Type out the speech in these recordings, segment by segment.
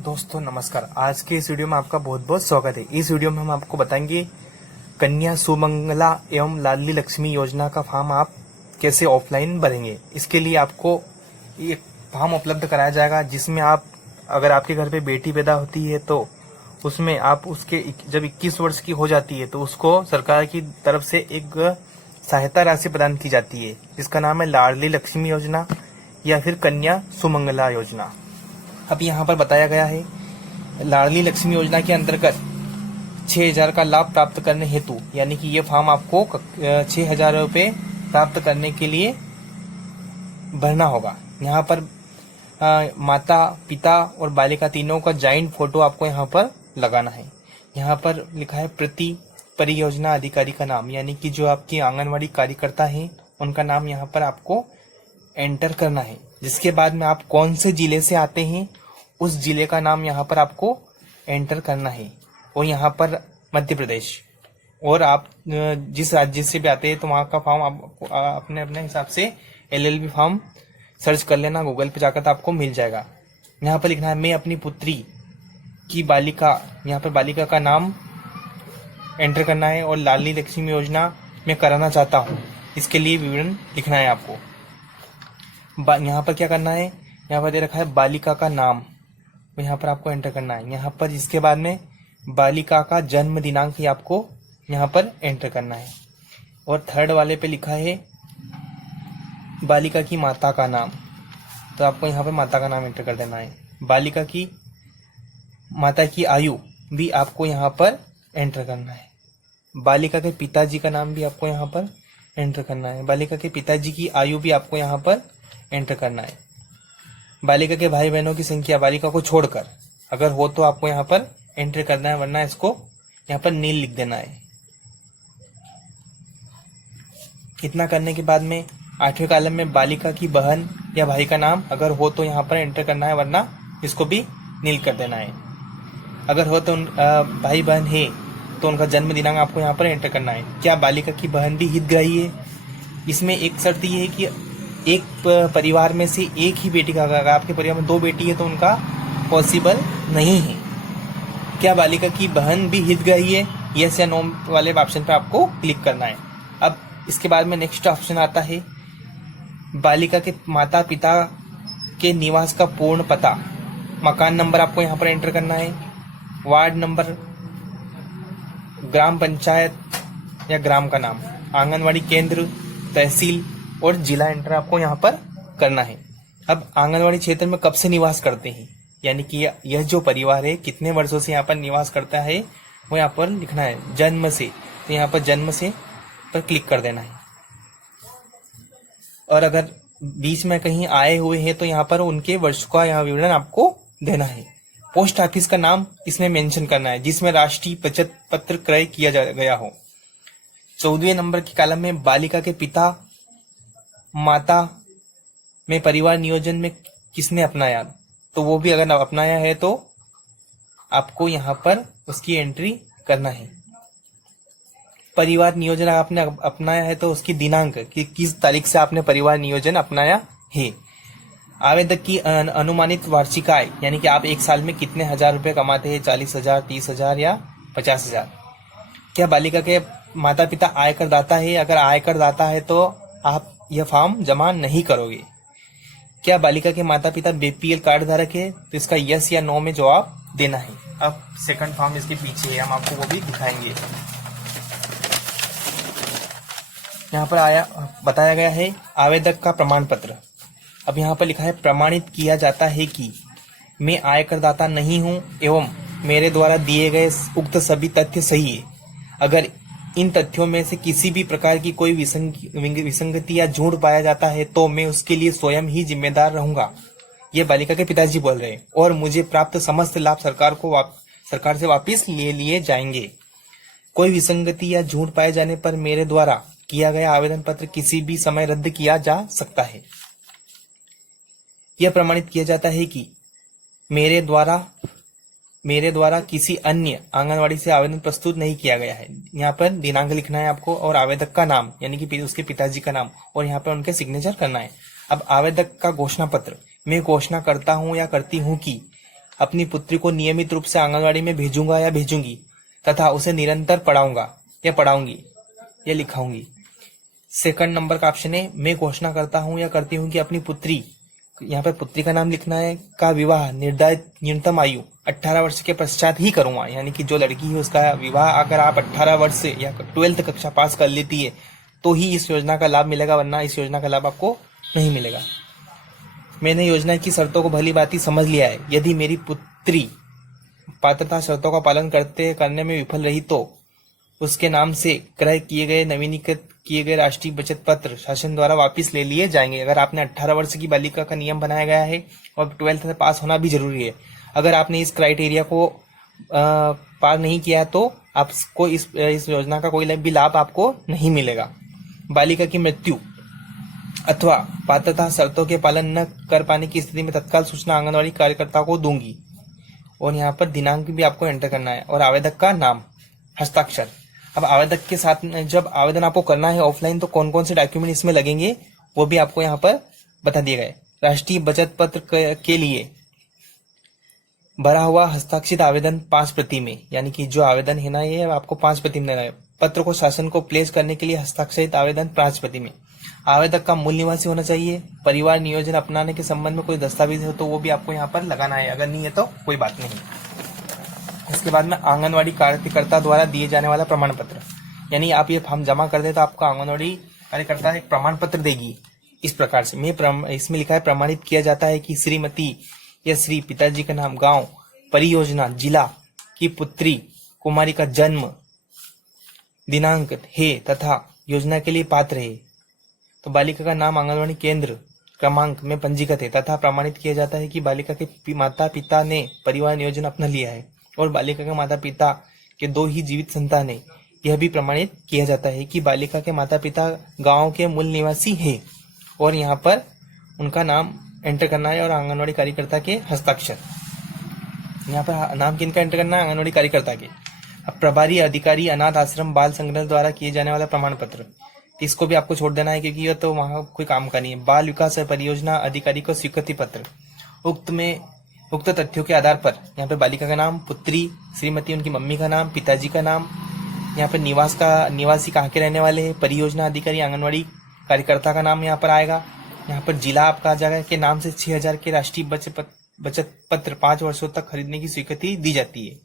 दोस्तों नमस्कार। आज के इस वीडियो में आपका बहुत बहुत स्वागत है। इस वीडियो में हम आपको बताएंगे कन्या सुमंगला एवं लाडली लक्ष्मी योजना का फॉर्म आप कैसे ऑफलाइन भरेंगे। इसके लिए आपको एक फॉर्म उपलब्ध कराया जाएगा, जिसमें आप अगर आपके घर पे बेटी पैदा होती है तो उसमें आप उसके जब 21 वर्ष की हो जाती है तो उसको सरकार की तरफ से एक सहायता राशि प्रदान की जाती है, जिसका नाम है लाडली लक्ष्मी योजना या फिर कन्या सुमंगला योजना। अब यहाँ पर बताया गया है लाडली लक्ष्मी योजना के अंतर्गत 6,000 का लाभ प्राप्त करने हेतु, यानी कि ये फॉर्म आपको 6,000 रुपये प्राप्त करने के लिए भरना होगा। यहाँ पर माता पिता और बालिका तीनों का जॉइंट फोटो आपको यहाँ पर लगाना है। यहाँ पर लिखा है प्रति परियोजना अधिकारी का नाम, यानी कि जो आपकी आंगनवाड़ी कार्यकर्ता है उनका नाम यहाँ पर आपको एंटर करना है। जिसके बाद में आप कौन से जिले से आते हैं उस जिले का नाम यहाँ पर आपको एंटर करना है, और यहाँ पर मध्य प्रदेश, और आप जिस राज्य से भी आते हैं तो वहाँ का फॉर्म आप अपने अपने हिसाब से LLB फॉर्म सर्च कर लेना, गूगल पे जाकर तो आपको मिल जाएगा। यहाँ पर लिखना है मैं अपनी पुत्री की बालिका, यहाँ पर बालिका का नाम एंटर करना है, और लाडली लक्ष्मी योजना में कराना चाहता हूँ, इसके लिए विवरण लिखना है आपको। यहाँ पर क्या करना है, यहाँ पर दे रखा है बालिका का नाम, यहाँ पर आपको एंटर करना है। यहाँ पर इसके बाद में बालिका का जन्म दिनांक ही आपको यहाँ पर एंटर करना है, और थर्ड वाले पे लिखा है बालिका की माता का नाम, तो आपको यहाँ पर माता का नाम एंटर कर देना है। बालिका की माता की आयु भी आपको यहाँ पर एंटर करना है। बालिका के पिताजी का नाम भी आपको यहाँ पर एंटर करना है। बालिका के पिताजी की आयु भी आपको यहाँ पर एंटर करना है। बालिका के भाई बहनों की संख्या बालिका को छोड़कर अगर हो तो आपको यहाँ पर एंटर करना है, वरना इसको यहाँ पर नील लिख देना है। इतना करने के बाद में 8वें कॉलम में बालिका की बहन या भाई का नाम अगर हो तो यहाँ पर एंटर करना है, वरना इसको भी नील कर देना है। अगर हो तो भाई बहन है तो उनका जन्म दिनांक आपको यहाँ पर एंटर करना है। क्या बालिका की बहन भी हितग्राही है? इसमें एक शर्त ये है कि एक परिवार में से एक ही बेटी का, अगर आपके परिवार में 2 बेटी है तो उनका पॉसिबल नहीं है। क्या बालिका की बहन भी हितग्राही है? यस या नो वाले ऑप्शन पर आपको क्लिक करना है। अब इसके बाद में नेक्स्ट ऑप्शन आता है बालिका के माता पिता के निवास का पूर्ण पता, मकान नंबर आपको यहाँ पर एंटर करना है, वार्ड नंबर, ग्राम पंचायत या ग्राम का नाम, आंगनवाड़ी केंद्र, तहसील और जिला एंटर आपको यहाँ पर करना है। अब आंगनवाड़ी क्षेत्र में कब से निवास करते हैं, यानी कि यह जो परिवार है कितने वर्षों से यहाँ पर निवास करता है वो यहाँ पर लिखना है। जन्म से, तो यहाँ पर जन्म से पर क्लिक कर देना है। और अगर बीच में कहीं आए हुए हैं तो यहाँ पर उनके वर्ष का यहाँ विवरण आपको देना है। पोस्ट ऑफिस का नाम इसमें मेंशन करना है जिसमें राष्ट्रीय बचत पत्र क्रय किया गया हो। 14वें नंबर की कॉलम में बालिका के पिता माता में परिवार नियोजन में किसने अपनाया, तो वो भी अगर अपनाया है तो आपको यहाँ पर उसकी एंट्री करना है। परिवार नियोजन आपने अपनाया है तो उसकी दिनांक कि किस तारीख से आपने परिवार नियोजन अपनाया है। आवेदक की अनुमानित वार्षिक आय, यानी कि आप एक साल में कितने हजार रुपए कमाते हैं, 40,000, 30,000 या 50,000। क्या बालिका के माता पिता आयकर दाता है? अगर आयकर दाता है तो आप यह फॉर्म जमा नहीं करोगे। क्या बालिका के माता पिता BPL कार्ड धारक है? तो इसका यस या नो में जवाब देना है। अब सेकंड फॉर्म इसके पीछे है, हम आपको वो भी दिखाएंगे। यहाँ पर बताया गया है आवेदक का प्रमाण पत्र। अब यहाँ पर लिखा है प्रमाणित किया जाता है कि मैं आयकरदाता नहीं हूँ एवं मेरे द्वारा दिए गए उक्त सभी तथ्य सही है। अगर इन तथ्यों में से किसी भी प्रकार की कोई विसंगति या झूठ पाया जाता है तो मैं उसके लिए स्वयं ही जिम्मेदार रहूंगा। ये बालिका के पिताजी बोल रहे हैं, और मुझे प्राप्त समस्त लाभ सरकार से वापस ले लिए जाएंगे। कोई विसंगति या झूठ पाए जाने पर मेरे द्वारा किया गया आवेदन पत्र किसी भी समय रद्द किया जा सकता है। यह प्रमाणित किया जाता है कि मेरे द्वारा किसी अन्य आंगनवाड़ी से आवेदन प्रस्तुत नहीं किया गया है। यहाँ पर दिनांक लिखना है आपको, और आवेदक का नाम यानी कि उसके पिताजी का नाम, और यहाँ पर उनके सिग्नेचर करना है। अब आवेदक का घोषणा पत्र, मैं घोषणा करता हूँ या करती हूँ कि अपनी पुत्री को नियमित रूप से आंगनवाड़ी में भेजूंगा या भेजूंगी तथा उसे निरंतर पढ़ाऊंगा या पढ़ाऊंगी या लिखाऊंगी। सेकंड नंबर का ऑप्शन है, मैं घोषणा करता हूं या करती हूं कि अपनी पुत्री, यहाँ पे पुत्री का नाम लिखना है, का विवाह निर्धारित न्यूनतम आयु 18 वर्ष के पश्चात ही करूंगा। यानी कि जो लड़की है उसका विवाह अगर आप 18 वर्ष से या 12th कक्षा पास कर लेती है तो ही इस योजना का लाभ मिलेगा, वरना इस योजना का लाभ आपको नहीं मिलेगा। मैंने योजना की शर्तों को भली भांति समझ लिया है। यदि मेरी पुत्री पात्रता शर्तों का पालन करने में विफल रही तो उसके नाम से क्रय किए गए नवीनीकृत किए गए राष्ट्रीय बचत पत्र शासन द्वारा वापस ले लिए जाएंगे। अगर आपने 18 वर्ष की बालिका का नियम बनाया गया है और 12th से पास होना भी जरूरी है, अगर आपने इस क्राइटेरिया को पार नहीं किया तो आपको इस योजना का कोई भी लाभ आपको नहीं मिलेगा। बालिका की मृत्यु अथवा पात्रता शर्तों के पालन न कर पाने की स्थिति में तत्काल सूचना आंगनवाड़ी कार्यकर्ता को दूंगी। और यहाँ पर दिनांक भी आपको एंटर करना है और आवेदक का नाम, हस्ताक्षर। अब आवेदक के साथ जब आवेदन आपको करना है ऑफलाइन तो कौन कौन से डॉक्यूमेंट इसमें लगेंगे वो भी आपको यहाँ पर बता दिए गए। राष्ट्रीय बचत पत्र के लिए भरा हुआ हस्ताक्षरित आवेदन 5 प्रति में, यानी कि जो आवेदन है ना ये आपको 5 प्रति में देना है। पत्र को शासन को प्लेस करने के लिए हस्ताक्षरित आवेदन 5 प्रति में। आवेदक का मूल निवासी होना चाहिए। परिवार नियोजन अपनाने के संबंध में कोई दस्तावेज हो तो वो भी आपको यहाँ पर लगाना है, अगर नहीं है तो कोई बात नहीं। इसके बाद में आंगनवाड़ी कार्यकर्ता द्वारा दिए जाने वाला प्रमाण पत्र, यानी आप ये फॉर्म जमा कर दे तो आपको आंगनवाड़ी कार्यकर्ता एक प्रमाण पत्र देगी। इस प्रकार से इसमें लिखा है, प्रमाणित किया जाता है कि श्रीमती या श्री पिताजी का नाम, गांव, परियोजना, जिला की पुत्री कुमारी का जन्म दिनांक है तथा योजना के लिए पात्र है। तो बालिका का नाम आंगनवाड़ी केंद्र क्रमांक में पंजीकृत है तथा प्रमाणित किया जाता है कि बालिका के माता पिता ने परिवार नियोजन अपना लिया है और बालिका के माता पिता के 2 ही जीवित संतान है। यह भी प्रमाणित किया जाता है कि बालिका के माता पिता गांव के मूल निवासी है और यहाँ पर उनका नाम एंटर करना है और आंगनवाड़ी कार्यकर्ता के हस्ताक्षर। यहाँ पर नाम किनका एंटर करना है? आंगनवाड़ी कार्यकर्ता के। अब प्रभारी अधिकारी अनाथ आश्रम बाल संग्रह द्वारा किए जाने वाला प्रमाण पत्र, इसको भी आपको छोड़ देना है क्योंकि यह तो वहाँ कोई काम का नहीं है। बाल विकास परियोजना अधिकारी को स्वीकृति पत्र, उक्त तथ्यों के आधार पर यहाँ पे बालिका का नाम, पुत्री श्रीमती उनकी मम्मी का नाम, पिताजी का नाम, यहाँ पर निवासी कहाँ के रहने वाले हैं, परियोजना अधिकारी आंगनवाड़ी कार्यकर्ता का नाम यहाँ पर आएगा। यहाँ पर जिला आपका आ जाएगा के नाम से 6000 के राष्ट्रीय बचत पत्र 5 वर्षों तक खरीदने की स्वीकृति दी जाती है।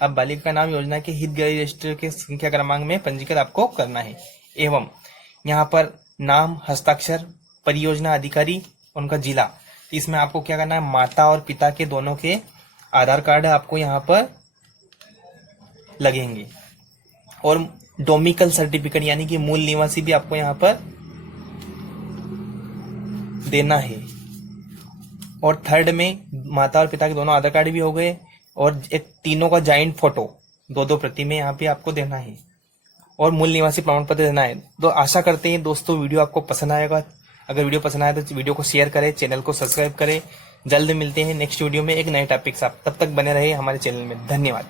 अब बालिका का नाम योजना के हितग्राही रजिस्टर के संख्या क्रमांक में पंजीकृत आपको करना है। एवं यहाँ पर नाम, हस्ताक्षर, परियोजना अधिकारी, उनका जिला, इसमें आपको क्या करना है, माता और पिता के दोनों के आधार कार्ड आपको यहाँ पर लगेंगे और डोमिकल सर्टिफिकेट यानी कि मूल निवासी भी आपको यहाँ पर देना है। और थर्ड में माता और पिता के दोनों आधार कार्ड भी हो गए और एक तीनों का जॉइंट फोटो 2-2 प्रति में यहाँ पे आपको देना है और मूल निवासी प्रमाण पत्र देना है। तो आशा करते हैं दोस्तों वीडियो आपको पसंद आएगा। अगर वीडियो पसंद आए तो वीडियो को शेयर करें, चैनल को सब्सक्राइब करें। जल्द मिलते हैं नेक्स्ट वीडियो में एक नए टॉपिक से। तब तक बने रहे हमारे चैनल में। धन्यवाद।